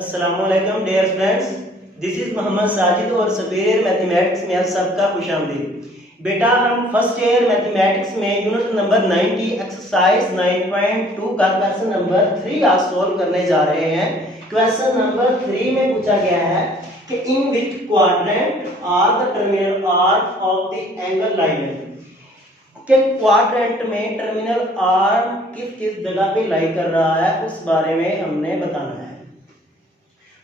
अस्सलामुअलैकुम dear friends, this is Mohammad Sajid और सवेर मैथमेटिक्स में आप सबका खुशामदीद। बेटा, हम फर्स्ट ईयर मैथमेटिक्स में यूनिट नंबर 90 एक्सरसाइज 9.2 का क्वेश्चन नंबर 3 आज सोल्व करने जा रहे हैं। क्वेश्चन नंबर 3 में पूछा गया है कि in which quadrant are the terminal arm of the angle line, कि क्वाड्रेंट में टर्मिनल आर किस किस जगह पे लाई कर रहा है, उस बारे में हमने बताना है।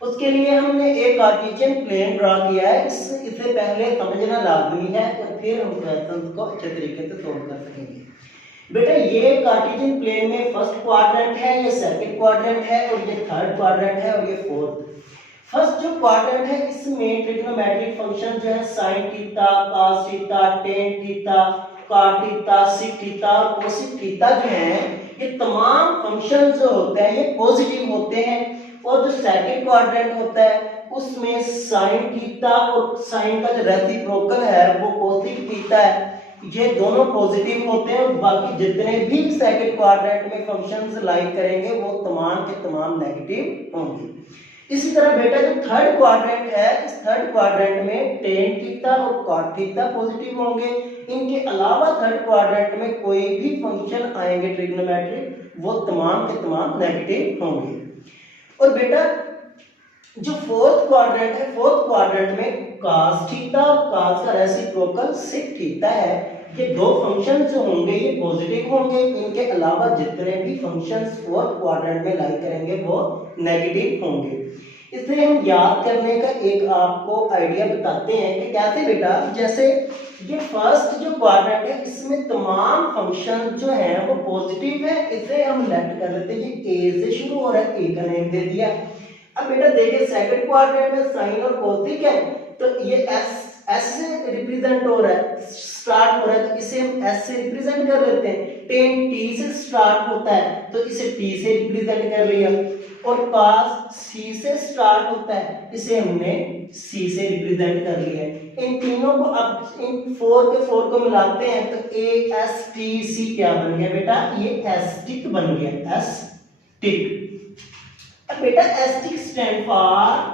उसके लिए हमने एक कार्टेशियन प्लेन ड्रा किया है। इससे पहले समझना लाजमी है और फिर हम क्वेश्चन को अच्छे तरीके से सोल्व कर सकेंगे। बेटा, ये कार्टेशियन प्लेन में फर्स्ट क्वाड्रेंट है, ये सेकंड क्वाड्रेंट है और ये थर्ड क्वाड्रेंट है और ये फोर्थ। फर्स्ट जो क्वाड्रेंट है इसमें ट्रिग्नोमेट्रिक फंक्शन जो है sin theta, cos theta, tan theta, cot theta, sec theta और cosec थीटा जो है, ये तमाम फंक्शन जो होते हैं ये पॉजिटिव होते हैं। और जो सेकंड क्वाड्रेंट होता है उसमें sin थीटा और sin का जो रेसिप्रोकल है वो cosec थीटा है, ये दोनों पॉजिटिव होते हैं। और बाकी जितने भी सेकंड क्वाड्रेंट में फंक्शंस लाई करेंगे वो तमाम के तमाम नेगेटिव होंगे। इसी तरह बेटा जो थर्ड क्वाड्रेंट है, इस थर्ड क्वाड्रेंट में tan थीटा और cot थीटा पॉजिटिव होंगे। इनके अलावा थर्ड क्वाड्रेंट में कोई भी फंक्शन आएंगे ट्रिग्नोमेट्रिक, वो तमाम के तमाम नेगेटिव होंगे। और बेटा जो फोर्थ क्वाड्रेंट है, फोर्थ क्वाड्रेंट में cos थीटा और cos का रेसिप्रोकल sec थीटा है, ये दो फंक्शन जो होंगे ये पॉजिटिव होंगे। इनके अलावा जितने भी फंक्शंस फोर्थ क्वाड्रेंट में लाई करेंगे वो नेगेटिव होंगे। इसलिए हम याद करने का एक आपको आइडिया बताते हैं कि कैसे। बेटा जैसे ये फर्स्ट जो क्वाड्रेंट है इसमें तमाम फंक्शन जो है वो पॉजिटिव है, इसे हम लेफ्ट कर लेते हैं। ये ए से शुरू हो रहा है, ए का नेम दे दिया। अब बेटा देखिए सेकंड क्वाड्रेंट में साइन और कोसेक है, तो ये एस से रिप्रेजेंट हो रहा है, स्टार्ट हो रहा है, तो इसे हम एस से रिप्रेजेंट कर लेते हैं। tan t से स्टार्ट होता है तो इसे t से रिप्रेजेंट कर लिया। और cos c से स्टार्ट होता है, इसे हमने c से रिप्रेजेंट कर लिया। इन तीनों को अब इन 4 के 4 को मिलाते हैं तो a s t c क्या बन गया बेटा, ये एस्टिक बन गया, एस्टिक। अब बेटा एस्टिक स्टैंड फॉर,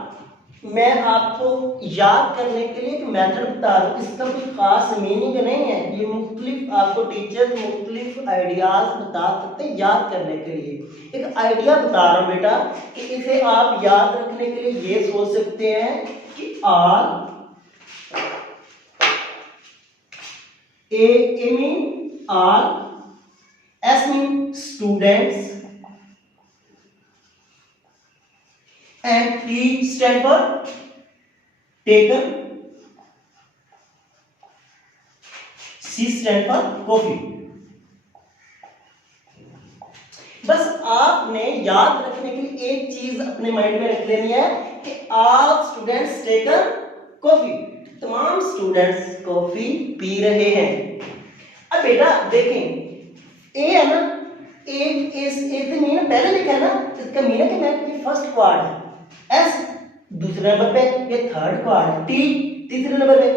मैं आपको याद करने के लिए एक मेथड बता दूं, इसका कोई खास मीनिंग नहीं है, ये मुख्तलिफ आपको टीचर्स मुख्तलिफ आइडियाज बता सकते हैं याद करने के लिए। एक आइडिया बता रहा हूं बेटा कि इसे आप याद रखने के लिए ये सोच सकते हैं कि R A mean R, S mean students and T stand for taken, C stand for coffee। बस आपने याद रखने के लिए एक चीज अपने माइंड में रख लेनी है कि आप स्टूडेंट्स टेकन कॉफी, तमाम स्टूडेंट्स कॉफी पी रहे हैं। अब बेटा देखें ए है ना, ए से मीन पहले लिखा है ना, इसका मीन है कि मैं ये फर्स्ट क्वाड है, एस दूसरे नंबर पे, ये थर्ड क्वाड है, टी तीसरे नंबर पे।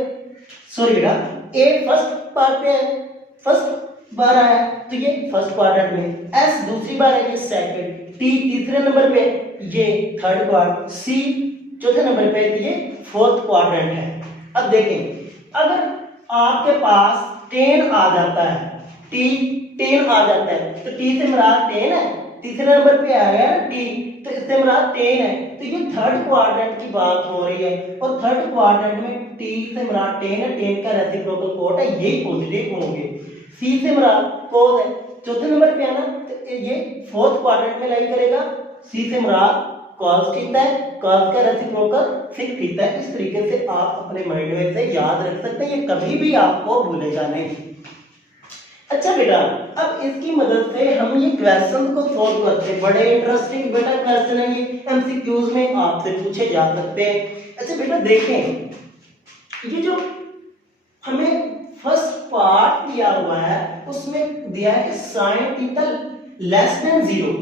सॉरी बेटा, ए फर्स्ट पार्ट पे है, फर्स्ट बार आया तो ये फर्स्ट क्वाड्रेंट में, एस दूसरी बार है ये सेकंड, टी तीसरे नंबर पे ये थर्ड क्वाड्रेंट, सी चौथे नंबर पे ये फोर्थ क्वाड्रेंट है। अब देखें अगर आपके पास 10 आ जाता है, टी 10 आ जाता है तो टी से मुराद 10 है, तीसरे नंबर पे आया टी तो इससे मुराद 10 है, तो ये थर्ड क्वाड्रेंट की बात हो रही है। और थर्ड क्वाड्रेंट में टी से मुराद 10 है, 10 का रेसिप्रोकल कोट है, यही पॉजिटिव होंगे। सी से मुराद cos है, चौथे नंबर पे है ना, तो ये फोर्थ क्वाड्रेंट में लाई करेगा। सी से मुराद cos थीटा है, cos का रेसिप्रोकल sec थीटा है। इस तरीके से आप अपने माइंड में इसे याद रख सकते हैं, ये कभी भी आपको भूलेगा नहीं। अच्छा बेटा, अब इसकी मदद से हम ये क्वेश्चन को सॉल्व करते हैं। बड़े इंटरेस्टिंग बेटा क्वेश्चन है, ये एमसीक्यूज में आपसे पूछे जा सकते हैं। अच्छा बेटा देखें, ये जो हमें फर्स्ट पार्ट दिया हुआ है उसमें दिया है कि sin थीटा लेस देन 0,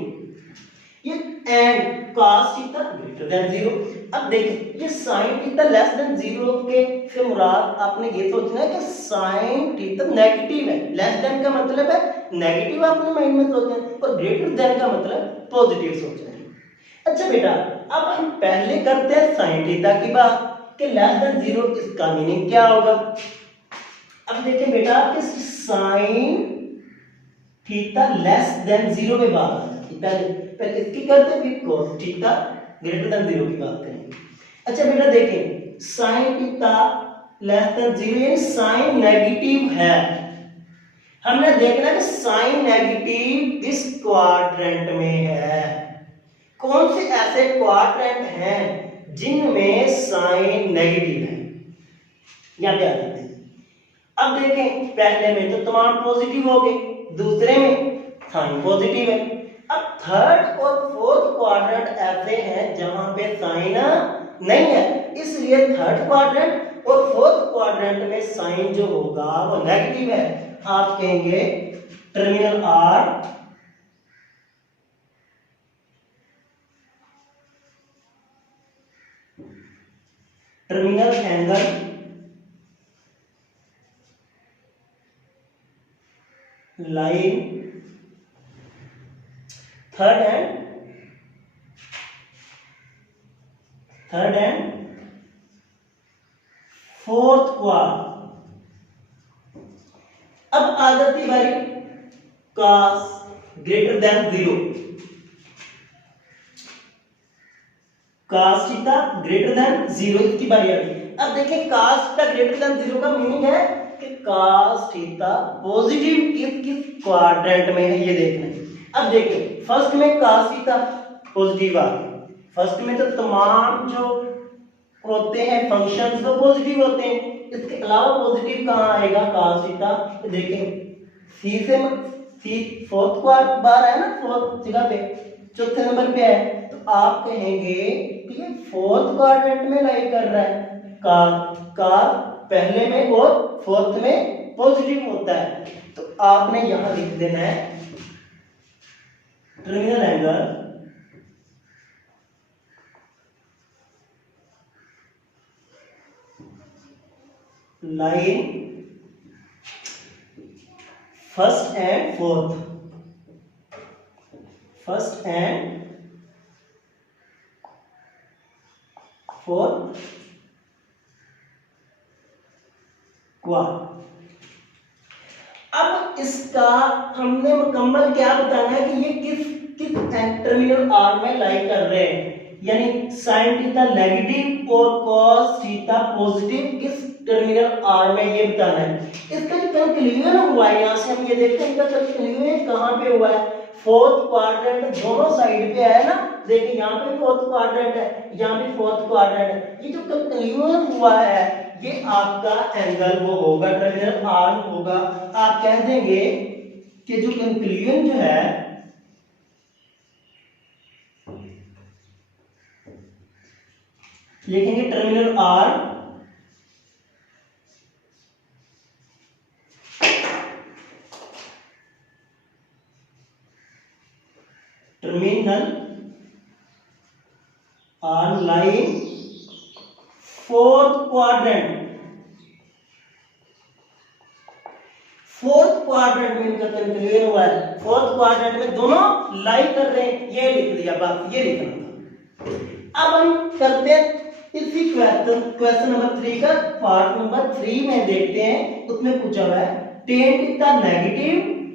ये and cos theta greater than 0। अब देखिए ये sin थीटा लेस देन 0 के से मुराद आपने ये सोचना है कि sin थीटा नेगेटिव है, लेस देन का मतलब है नेगेटिव अपने माइंड में सोचना है और ग्रेटर देन का मतलब पॉजिटिव सोचना है। अच्छा बेटा, अब हम पहले करते हैं साइन थीटा की बात कि लेस देन 0, इसका मीनिंग क्या होगा। अब देखें बेटा कि साइन थीटा लेस देन 0 में बात आ जाती है। पहले इसकी करते हैं, फिर cos थीटा ग्रेटर देन 0 की बात करेंगे। अच्छा बेटा देखें, साइन थीटा लेस देन 0 यानी साइन नेगेटिव है। हमने देखना कि साइन नेगेटिव किस क्वाड्रेंट में है। कौन से ऐसे क्वाड्रेंट हैं जिनमें साइन नेगेटिव है, यहां पे आ जाते हैं। अब देखें, पहले में तो तमाम पॉजिटिव हो गए, दूसरे में साइन पॉजिटिव है। अब थर्ड और फोर्थ क्वाड्रेंट ऐसे हैं जहां पे साइन नहीं है, इसलिए थर्ड क्वाड्रेंट और फोर्थ क्वाड्रेंट में साइन जो होगा वो नेगेटिव है। आप कहेंगे terminal arm terminal angle line third and fourth quad. अब आ जाती बारी cos greater than 0, cos theta greater than 0 इसकी बारी आ गई। अब देखिए cos थीटा ग्रेटर देन 0 का मीनिंग है कि cos थीटा पॉजिटिव किस क्वाड्रेंट में है, ये देखना है। अब देखिए फर्स्ट में cos थीटा पॉजिटिव आ गया। फर्स्ट में तो तमाम जो होते हैं फंक्शंस वो पॉजिटिव होते हैं, इसके अलावा पॉजिटिव कहां आएगा cos थीटा। तो देखें सी फोर्थ बार है ना, फोर्थ जगह पे चौथे नंबर पे है, तो आप कहेंगे कि ये फोर्थ क्वाड्रेंट में लाई कर रहा है। का पहले में और फोर्थ में पॉजिटिव होता है, तो आपने यहां लिख देना है terminal angle line first and fourth quad. अब इसका हमने मुकम्मल क्या बताना है कि ये किस टर्मिनल आर में लाई कर रहे हैं, यानी साइन थीटा नेगेटिव और cos थीटा पॉजिटिव किस टर्मिनल आर में, ये बताना है। इसका जो कंक्लूजन हुआ है, यहां से हम ये देखते हैं इसका कंक्लूजन कहां पे हुआ है। फोर्थ क्वाड्रेंट दोनों साइड पे है ना, देखिए यहां पे फोर्थ क्वाड्रेंट है, यहां भी फोर्थ क्वाड्रेंट है। ये जो कंक्लूजन हुआ है ये आपका एंगल वो होगा टर्मिनल आर होगा। आप कह देंगे कि जो कंक्लूजन जो है लिखेंगे terminal arm line fourth quadrant में इनका कंक्लूजन हुआ है। फोर्थ क्वाड्रेंट में दोनों लाई कर रहे हैं, ये लिख दिया, बात ये लिखना था। अब हम करते हैं इसी क्वेश्चन नंबर 3 का पार्ट नंबर 3 में देखते हैं। उसमें पूछा हुआ है टेन थीटा नेगेटिव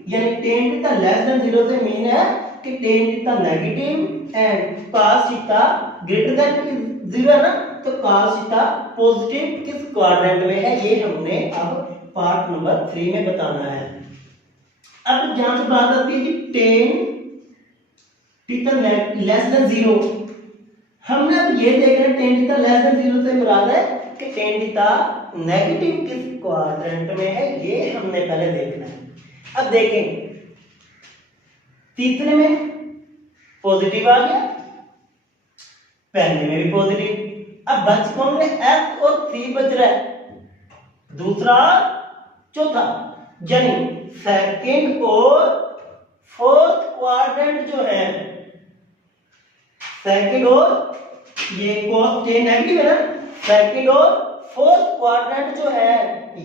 यानी टेन थीटा लेस देन 0 से मीन है कि tan theta negative and cos theta greater than 0 है ना, तो cos थीटा पॉजिटिव किस क्वाड्रेंट में है, ये हमने अब पार्ट नंबर 3 में बताना है। अब जहां से बात आती है कि टेन थीटा लेस देन 0, हमने अब ये देख रहे हैं टेन थीटा लेस देन 0 से मुराद है कि टेन थीटा नेगेटिव किस क्वाड्रेंट में है, ये हमने पहले देखना है। अब देखें तीसरे में पॉजिटिव आ गया, पहले में भी पॉजिटिव। अब बच कौन रहे, F और 3 बच रहा है, दूसरा चौथा, यानी सेकंड और फोर्थ क्वाड्रेंट जो है, सेकंड और ये नेगेटिव है ना, सेकंड और फोर्थ क्वाड्रेंट जो है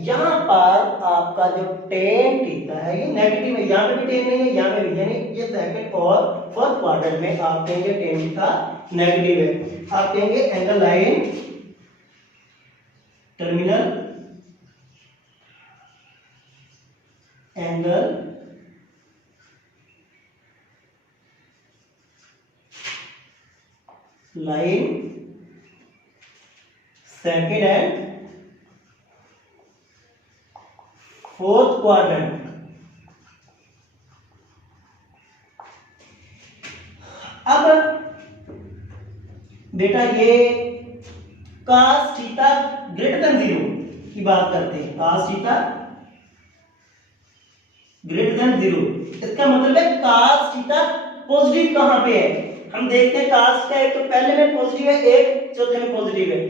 यहाँ पर आपका जो टेन थीटा है ये नेगेटिव है, यहाँ पे भी टेन नहीं है, यहाँ पे भी, यानी ये सेकंड और फोर्थ क्वाड्रेंट में आप कहेंगे टेन थीटा नेगेटिव है। आप कहेंगे angle line terminal angle line second and fourth quadrant. अब बेटा ये cos थीटा ग्रेटर देन 0 की बात करते हैं, cos थीटा ग्रेटर देन 0, इसका मतलब है cos थीटा पॉजिटिव कहां पे है, हम देखते हैं cos का एक तो पहले में पॉजिटिव है, एक चौथे में पॉजिटिव है,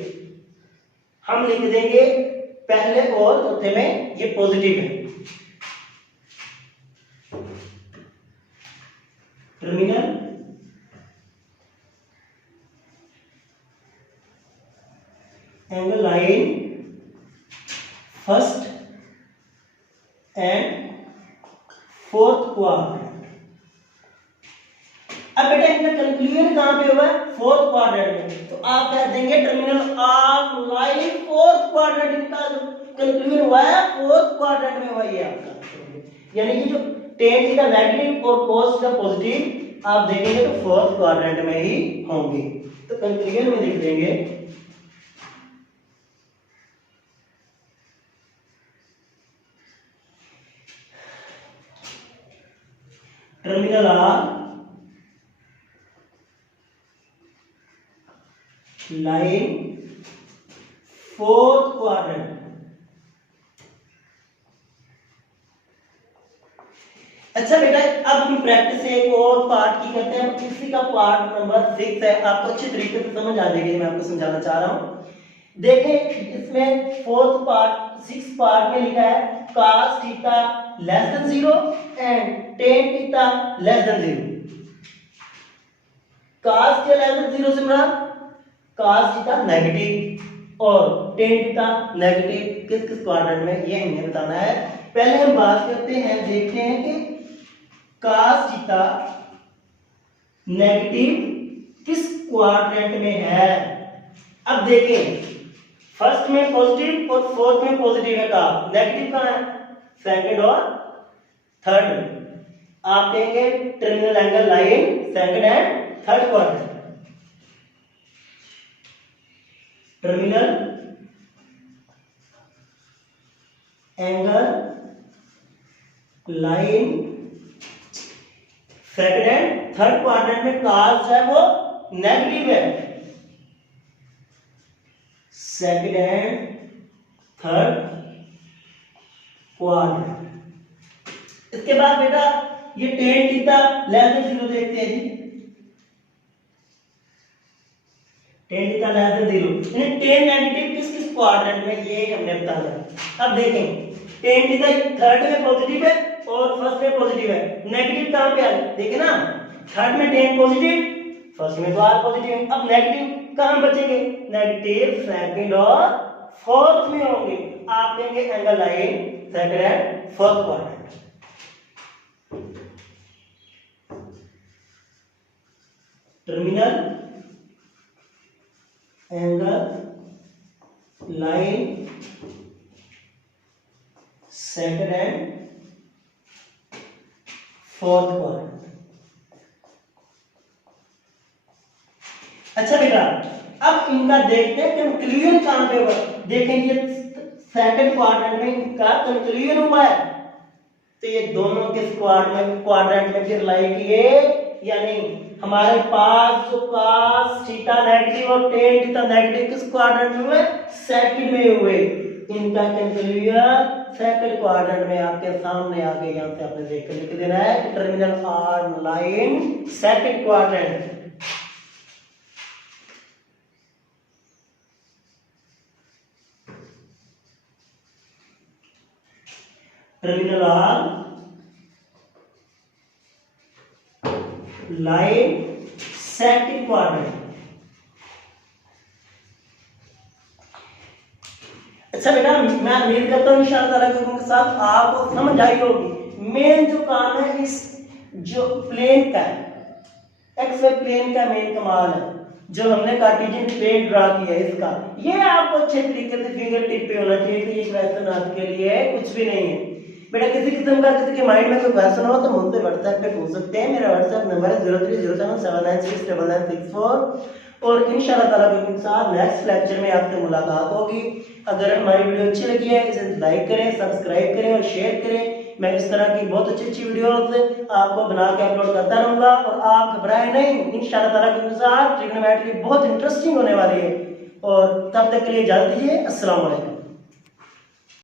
हम लिख देंगे पहले और चौथे में ये पॉजिटिव है। Terminal angle line first and fourth quadrant. अब बेटा इनका कंक्लूजन कहां पे हुआ है, फोर्थ क्वाड्रेंट में, तो आप कह देंगे terminal arm line fourth quadrant, इनका जो कंक्लूजन हुआ है फोर्थ क्वाड्रेंट में हुआ है आपका, यानी कि जो टेन थीटा नेगेटिव और cos थीटा पॉजिटिव आप देखेंगे तो फोर्थ क्वाड्रेंट में ही होंगे। तो कंक्लूजन में लिख देंगे terminal arm line fourth quadrant. अच्छा बेटा अब हम प्रैक्टिस एक और पार्ट की करते हैं, इसी का पार्ट नंबर 6 है, आपको अच्छी तरीके से समझ आ जाएगी, मैं आपको समझाना चाह रहा हूं। देखें इसमें फोर्थ पार्ट 6 पार्ट में लिखा है cos theta less than 0 and tan theta less than 0। cos के लेस देन 0 से बड़ा cos थीटा नेगेटिव और tan थीटा नेगेटिव किस किस क्वाड्रेंट में ये हमें बताना है। पहले हम बात करते हैं, देखते हैं कि cos थीटा नेगेटिव किस क्वाड्रेंट में है। अब देखें फर्स्ट में पॉजिटिव और फोर्थ में पॉजिटिव है, का नेगेटिव कहां है, सेकंड और थर्ड में। आप कहेंगे terminal angle line second and third quadrant. Terminal angle line second and third quadrant में cos है वो नेगेटिव है, सेकंड एंड थर्ड क्वाड्रेंट। इसके बाद बेटा ये tan थीटा लेस देन 0 देखते हैं जी, tan थीटा लेस देन 0 यानी tan नेगेटिव किस किस क्वाड्रेंट में ये हमने बताना है। अब देखें tan थीटा थर्ड में पॉजिटिव है और फर्स्ट में पॉजिटिव है, नेगेटिव कहां पे आ गया देखिए ना, थर्ड में tan पॉजिटिव फर्स्ट में तो r पॉजिटिव है, अब नेगेटिव कहां बचेंगे, नेगेटिव सेकंड और फोर्थ में होंगे। आप देंगे angle line second and fourth quadrant. Terminal angle line second and fourth quadrant. अच्छा बेटा अब इनका देखते हैं कंक्लूजन कहां पे हुआ। देखें ये सेकंड क्वाड्रेंट में इनका कंक्लूजन हुआ है, तो ये दोनों किस क्वाड्रेंट में फिर लाई किए, यानी हमारे पास जो cos थीटा नेगेटिव और tan थीटा नेगेटिव किस क्वाड्रेंट में हुए, सेकंड में हुए। इनका कंक्लूजन सेकंड क्वाड्रेंट में आपके सामने आ गए, यहां से आपने देख लिख देना है कि terminal arm line second quadrant. Terminal arm line second quadrant. अच्छा बेटा, मैं उम्मीद करता हूँ इंशाअल्लाह ताला के हुक्म के साथ आपको समझ आई होगी। मेन जो काम है इस जो प्लेन का है, एक्स वाई प्लेन का मेन कमाल है जो हमने कार्टेशियन प्लेन ड्रा किया है इसका, ये आपको अच्छे तरीके से फिंगर टिप पे होना चाहिए कि ये क्वेश्चन आपके लिए कुछ भी नहीं है। बेटा किसी किस्म का किसी के माइंड में कोई क्वेश्चन हो तो मुझसे व्हाट्सएप पे पूछ सकते हैं। मेरा व्हाट्सएप नंबर है 03077969969964 और इंशाल्लाह ताला के साथ नेक्स्ट लेक्चर में आपसे मुलाकात होगी। अगर हमारी वीडियो अच्छी लगी है इसे लाइक करें, सब्सक्राइब करें और शेयर करें। मैं इस तरह की बहुत अच्छी अच्छी वीडियोस आपको बना के अपलोड करता रहूंगा और आप घबराएं नहीं, इंशाल्लाह ताला के साथ ट्रिग्नोमेट्री बहुत इंटरेस्टिंग होने वाली है। और तब तक के लिए इजाजत दीजिए। अस्सलाम वालेकुम।